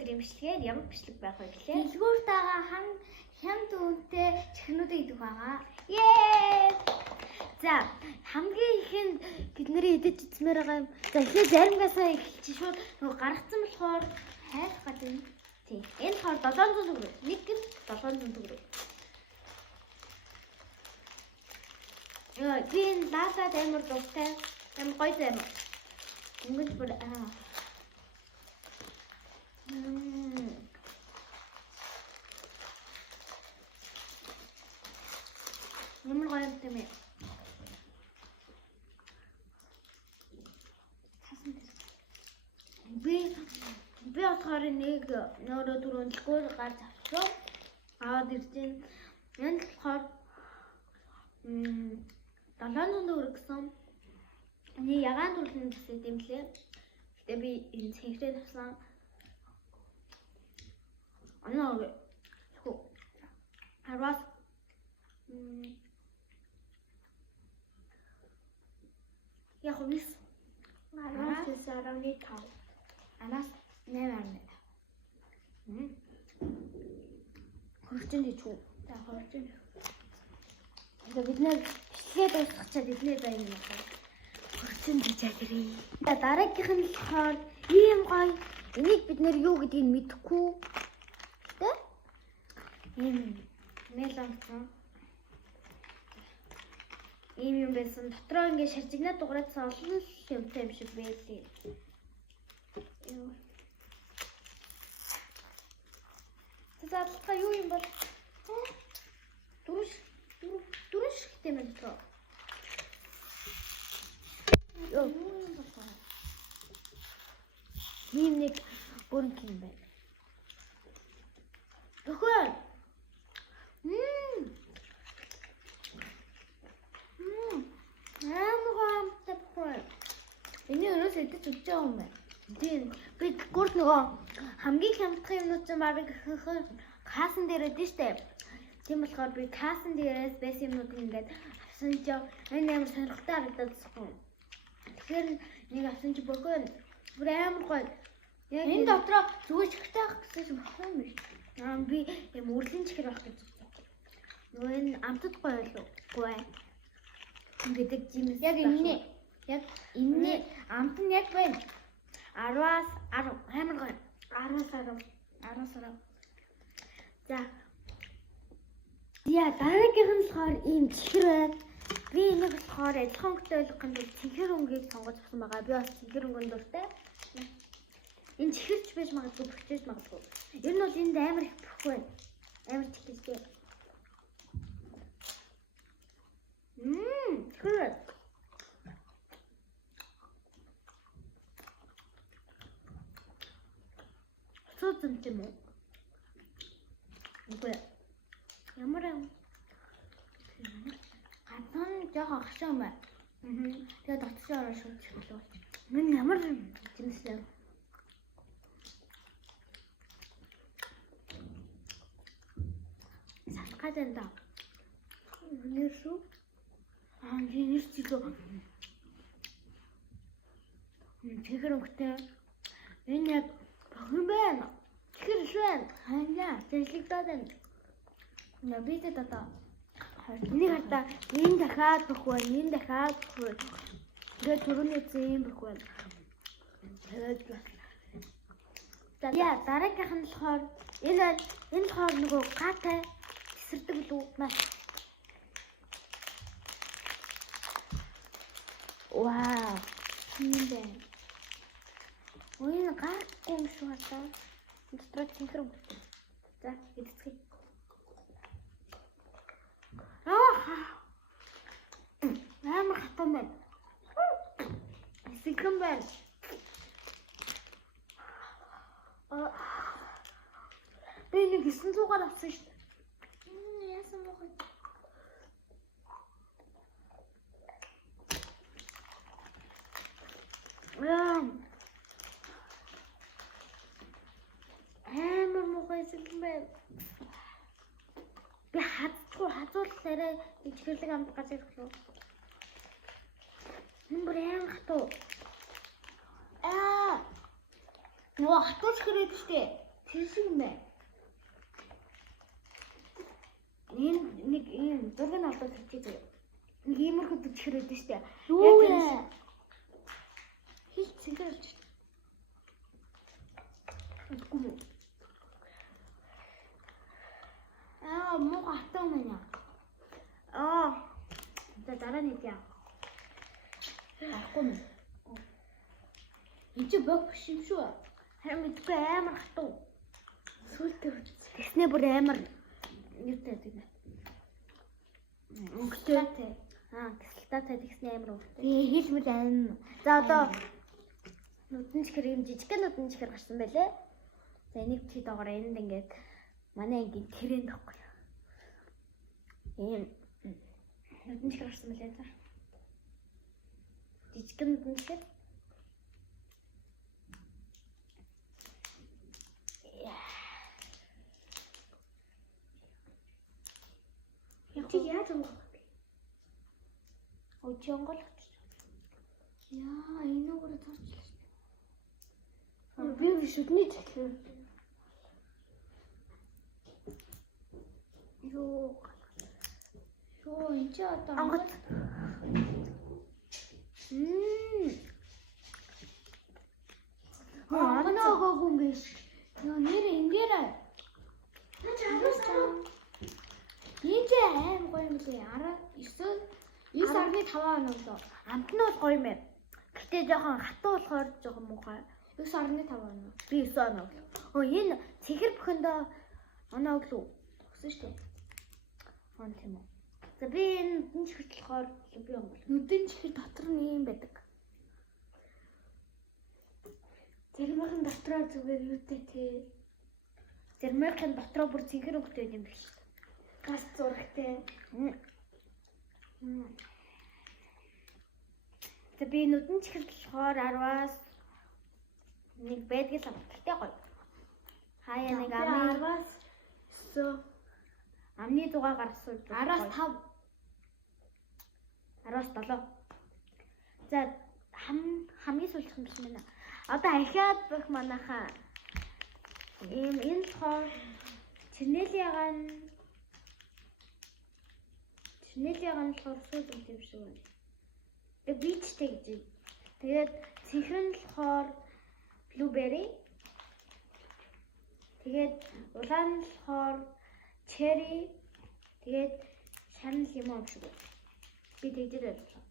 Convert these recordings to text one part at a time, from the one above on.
өнөөдөр имчилгээр ямар бичлэг байх вэ гэхлээр дэлгүүрт байгаа хямд үнэтэй чихнүүдийг идэх байгаа. Ее! За, хамгийн ихэнд бидний идэж идсмээр байгаа юм. За, эхлээд заримгасаа эхэлж шууд нөгөө гаргацсан болохоор хайх гэдэг юм. Тийм. Энэ болохоор 700 төгрөг. Нэг гэр 700 төгрөг. Яа, би энэ лаалаад амар дуртай. Амар гоё зам. Ингээд бүр Ямар гоё юм бэ? Би болохоор нэг нөрөө түрүүндэлгүй гар завчихсан. Аваад ирсэн. Энэ болохоор 700 төгрөг гэсэн. Эний ягаан төрлөн гэсэн юм лээ. Гэтэ би энэ цэнхрээ тавсан. Анаа харвас яг хөвс Араас 9.5. Анаас 8.8. Хөрчин дэчүү. За хөрчин. Тэгээ бид нэр бичлэгээ дуусгачаад эднээ байна юм байна. Хөрчин дэжээ гэрээ. Дараагийнх нь болохоор ийм гоё. Энийг бид нэр юу гэдгийг мэдэхгүй. Тэ? Ийм мелонцсон. Ийм юм байсан. Дотроо ингээд шаржигнаа дугараадсан олон юмтай юм шиг байлээ. Задлаа юу юм бол? Дөрөш гэдэг юм доо. Юу юм бол? Ийм нэг бүрэн юм байна. Төхөө. Энэ өрөөс идэж өгч байгаа юм байна. Тийм. Би гурд нөгөө хамгийн хямдхан юмнууд чинь барыг хаасан дээр өгдөө штэ. Тийм болохоор би хаасан дээрээс байсан юмнуудыг ингээд авсан ч энэ амар сонирхолтой харагдаад байна. Тэгэхээр нэг авсан чи бөгөө бүр амар гоё. Яг энэ дотроо зүгээр чихтэй авах гэсэн юм баггүй юм биш. Би юм үрлийн чихэр авах гэж байна. Нөгөө энэ амтд гоё болов уу? Ингээд жимс яг энэ амт нь яг байна. 10-аас 10 амар гоё. 10-аас 10. За. Яа, дараагийнх нь болохоор ийм чихэр байна. Би энийг болохоор адилхан өнгөтэй ойлгох юм бол чихэр өнгийг сонгож авсан байгаа. Би бас чихэр өнгөнд дуртай. Энэ чихэрч байж магадгүй, бөхчээж магадгүй. Ер нь бол энд амар их бөх байна. Амар чихэртэй. Чихэр. Цоцсон юм уу? Үгүй. Ямар юм? Гадаа жоо агшаа мэ. Тэгээд дотчоор шууд чихлээ. Мэн ямар жимсээ. Сахалгадэнда. Нэршүү? Нэрчилөө. Чихэр өнгөтэй. Энэ яг бохин байна. Чихэр швэн. Хаяа, зэрлэгдээд байна. Набидэд одоо. Энийг хата энэ дахиад бөх байна. Энэ дахиад бөх байна. Тэгээд түрүүний зэм бөх байна. Тэгээд яа, дараагийнх нь болохоор энэ болохоор нөгөө гаатай тесэрдэг лүү маш. Вау. Тийм байна. Ой, гаагүй юм шүү хата. Дотроо цэнхэр өнгөтэй. За, эцгэе. Амар хатан байна. Сикэн байна. Би нэг 900-аар авсан шүү дээ. Яасан бэ? Амар муухай сикэн байна. Би хазуулсараа ичгэлэг амт гаж ирлээ. Энэ бүр амар хатуу. Нөгөө хатууч хэрэг штэ. Шиг мэ. Нэг ийм зургийг олоод хэлчихье. Нэг иймэрхүү бүчгэр өгдөө штэ. Юу яа? Хэл цэглэж. Үгүй. Муу гатаа мэнэ. За дараа нь яа. Ахгүй мэн. Энд чи баг биш юм шүү. Харин мэдгүй амар хатуу. Сүлтээ тэгснэ бүр амар юутай тийм. Өнгөтэй. Кислотатай тэгснэ амар өнгөтэй. Хэлмэл айн. За одоо нүдэн чихэр юм жижигхэн нүдэн чихэр гарсан байлээ. За энийг чи доогоор энд ингээд манай ангийн тренд байхгүй. Ийм нүдэн чихэр гарсан байлээ за. Жижигхэн нүдэн чихэр. Чи яаж онгох вэ? Чи онгоолгоч. Яа, энэ өөрөө тоочлаа. Би шүдний захир. Юу энэ чи одоо онгоц. Онгоогоо юм биш. Яа нэр ингээрэй. Наач харуулсан. Энд аим гоё юм лээ. 9.5 оноо. Амт нь бол гоё юм байна. Гэтэ жоохон хатуу болохоор жоохон муухай. 9.5 оноо. Би 9 оноо. Энэ цэхэр бөхөндөө оноо өглөө. Өгсөн шүү дээ. Тийм үү. За би энэ нүдэн чихэр болохоор би онгол. Нүдэн чихэр дотор нь юм байдаг. Зэрмийн дотроо зүгээр юутэй те. Зэрмийн дотроо бүр цэхэр өгтэй юм биш. Газ зурагтай. Тэ би нүдэн чихэр болохоор 10-аас нэг байдаг л амттай гоё. Хаяа нэг 10-аас 9 амны 6 гарсан. 10-аас 5 10-аас 7. За хамгийн сүүлх юм биш мэнэ. Одоо ахиад бэх манайхаа энэ болохоор Чинэлиагаан болохоор сүүл юм шиг байна. Тэгээ бичтэй гэж. Тэгээд цэхэр нь болохоор blueberry. Тэгээд улаан нь болохоор cherry. Тэгээд шарн лимон юм шиг байна. Би тэгдэж байлаа.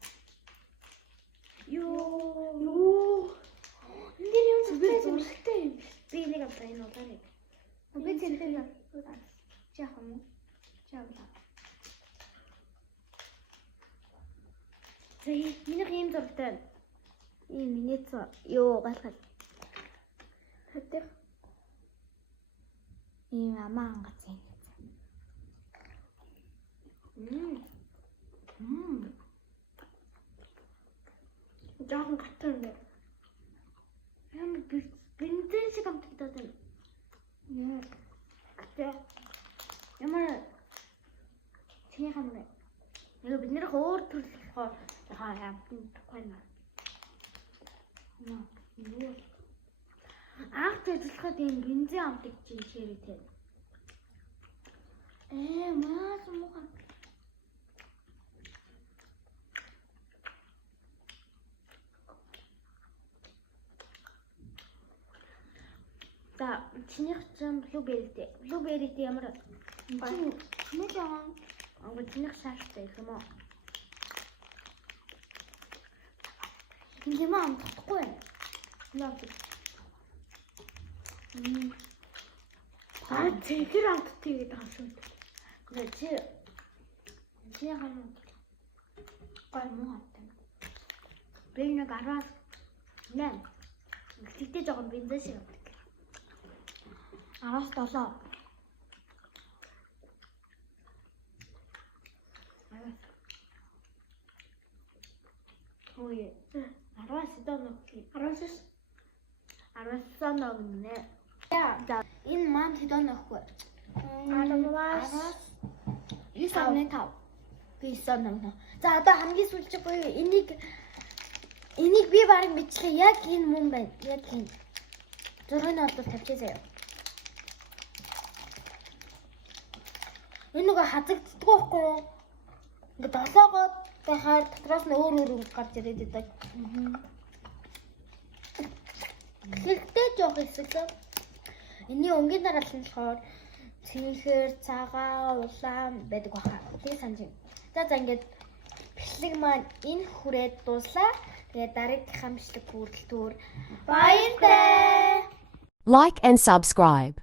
Юу. Энэ юм зургтай юм. Би нэг авлаа энэ улааныг. Би цэхэр нь жаахан уу? Жаахан. За минийх ийм зургтай. Ийм минийц ёо галгал. Хатер. Ийм амаан гац юм. Жаахан гатар юм. Ямар бензин шиг амтагдаад байна. Яа. Гэтэ ямар чиний хамраа. Яг бид нэр өөр төрөл болохоор яахан тухай наа. Юу. Аах төжлөхөд ийм бензин амтдаг чинь ширээ тийм. Маас муухай. За чинийх чинь blueberry ямар чиний жаан чинийх шааштай юм уу? Энд юм амтахгүй байна. Цэхэр амтдаг гэдэг хаасан. Гэхдээ чи ханаа гой муу амтдаг. Би нэг 10-аас 8. Гэхдээ жоохон бензин шиг амтдаг. 10-аас 7. Ой. 10-аас 7 нөх нэ. За энэ маань хэд нөхгүй. 10-аас 9.5. Би 9 нөх. За одоо хамгийн сүүлчиг буюу энийг би барыг мэдчихээ яг энэ мөн байна. Яг энэ. Зургийг нь олдол тавьчихъя заяа. Энэ нөгөө хазагддаг байхгүй юу? Ингээд долоогоод байхаар дотроос нь өөр өөр гарч ирээд идэг. Хэрэгтэй жоох эсэлээ. Энийн өнгийн дараалал нь болохоор цэнхэр, цагаан, улаан байдаг баха. Тэгээ санаж байна. За ингээд бичлэг маань энэ хүрээд дуслаа. Тэгээ дараагийнхаа бичлэг хүртэл баяртай. Like and subscribe.